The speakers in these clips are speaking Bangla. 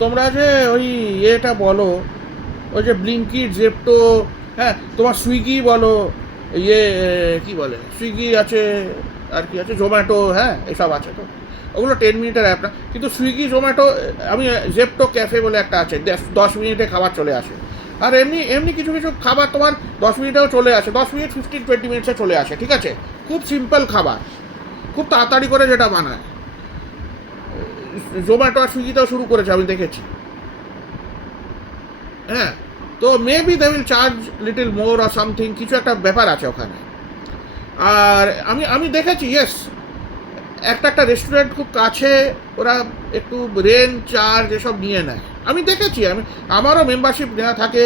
তোমরা যে ওই এটা বলো, ওই যে ব্লিঙ্কিট, জেপ্টো, হ্যাঁ তোমার সুইগি বলো, ইয়ে কি বলে, সুইগি আছে, আর কি আছে, জোম্যাটো, হ্যাঁ এসব আছে তো, ওগুলো 10 মিনিটের অ্যাপ না, কিন্তু সুইগি জোম্যাটো, আমি জেপ্টো ক্যাফে বলে একটা আছে, 10 মিনিটে খাবার চলে আসে। আর এমনি এমনি কিছু কিছু খাবার তোমার 10 মিনিটেও চলে আসে, 10 মিনিট, 15-20 মিনিটসে চলে আসে, ঠিক আছে, খুব সিম্পল খাবার, খুব তাড়াতাড়ি করে যেটা বানায়। জোম্যাটো আর সুইগিতেও শুরু করেছে, আমি দেখেছি। হ্যাঁ, তো maybe they will charge little more আর সামথিং, কিছু একটা ব্যাপার আছে ওখানে। আর আমি আমি দেখেছি, ইয়েস, একটা একটা রেস্টুরেন্ট খুব কাছে, ওরা একটু রেন্ট চার্জ এসব নিয়ে নেয়, আমি দেখেছি। আমারও মেম্বারশিপ নেওয়া থাকে,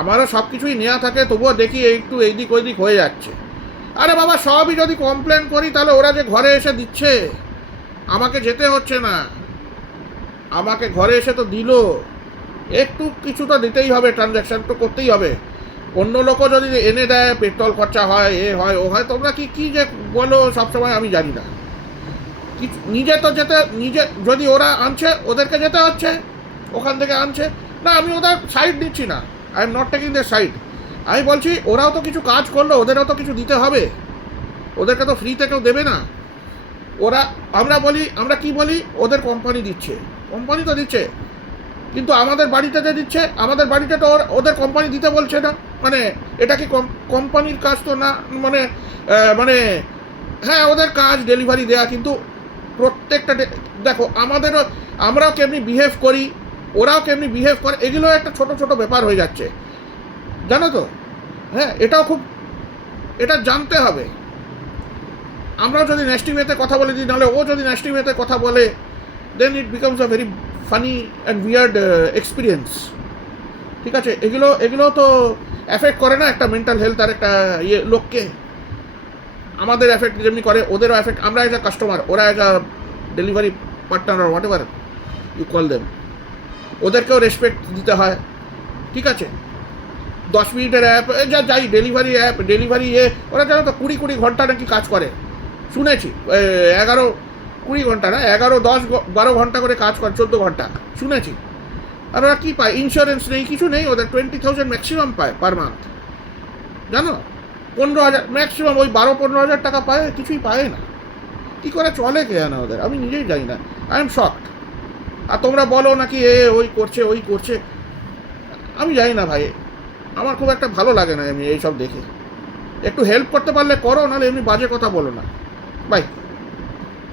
আমারও সব কিছুই নেওয়া থাকে, তবুও দেখি একটু এইদিক ওইদিক হয়ে যাচ্ছে। আরে বাবা, সবই যদি কমপ্লেন করি, তাহলে ওরা যে ঘরে এসে দিচ্ছে, আমাকে যেতে হচ্ছে না, আমাকে ঘরে এসে তো দিল, একটু কিছু তো দিতেই হবে, ট্রানজ্যাকশন তো করতেই হবে। অন্য লোকও যদি এনে দেয়, পেট্রোল খরচা হয়, এ হয় ও হয়, তোমরা কি কি যে বলো সবসময়, আমি জানি না। নিজে তো যেতে, নিজে যদি ওরা আনছে, ওদেরকে যেতে হচ্ছে, ওখান থেকে আনছে, না আমি ওদের সাইড দিচ্ছি না, I am not taking the side. আমি বলছি ওরাও তো কিছু কাজ করলো, ওদেরও তো কিছু দিতে হবে, ওদেরকে তো ফ্রিতে কেউ দেবে না। ওরা, আমরা বলি, আমরা কি বলি, ওদের কোম্পানি দিচ্ছে, কোম্পানি তো দিচ্ছে, কিন্তু আমাদের বাড়িতে যে দিচ্ছে, আমাদের বাড়িতে তো ওদের কোম্পানি দিতে বলছে না, মানে এটা কি কোম্পানির কাজ তো না, মানে মানে হ্যাঁ ওদের কাজ ডেলিভারি দেয়া, কিন্তু প্রত্যেকটা দেখো আমাদেরও, আমরাও কেমনি বিহেভ করি, ওরাও কেমনি বিহেভ করে, এগুলো একটা ছোট ছোট ব্যাপার হয়ে যাচ্ছে, জানো তো। হ্যাঁ, এটাও খুব, এটা জানতে হবে। আমরাও যদি ন্যাস্টি ওয়েতে কথা বলে দিই, নাহলে ও যদি ন্যাস্টি ওয়েতে কথা বলে, then it becomes a very funny and weird experience. ঠিক আছে, এগুলো এগুলো তো এফেক্ট করে না একটা মেন্টাল হেলথ আর একটা ইয়ে লোককে, আমাদের এফেক্ট যেমনি করে ওদেরও এফেক্ট, আমরা অ্যাজ আ কাস্টমার, ওরা অ্যাজ আ ডেলিভারি পার্টনার আর whatever you call them, ওদেরকেও রেসপেক্ট দিতে হয়। ঠিক আছে, 10 মিনিটের অ্যাপ, যা যাই ডেলিভারি অ্যাপ, ডেলিভারি ওরা জানো তো 20-20 ঘন্টা নাকি কাজ করে, শুনেছি। 11-20 ঘন্টা না, 11-10-12 ঘন্টা করে কাজ করে, 14 ঘন্টা শুনেছি। আর ওরা কী পায়, ইন্স্যুরেন্স নেই, কিছু নেই, ওদের 20,000 ম্যাক্সিমাম পায় পার মান্থ, জানো, 15,000 ম্যাক্সিমাম, ওই 12-15 হাজার টাকা পায়, কিছুই পায় না। কী করে চলে কে জানে ওদের, আমি নিজেই জানি না, আই এম শকড। আর তোমরা বলো নাকি ওই করছে ওই করছে, আমি জানি না ভাই, আমার খুব একটা ভালো লাগে না এমনি এইসব দেখে। একটু হেল্প করতে পারলে করো, নাহলে এমনি বাজে কথা বলো না। বাই।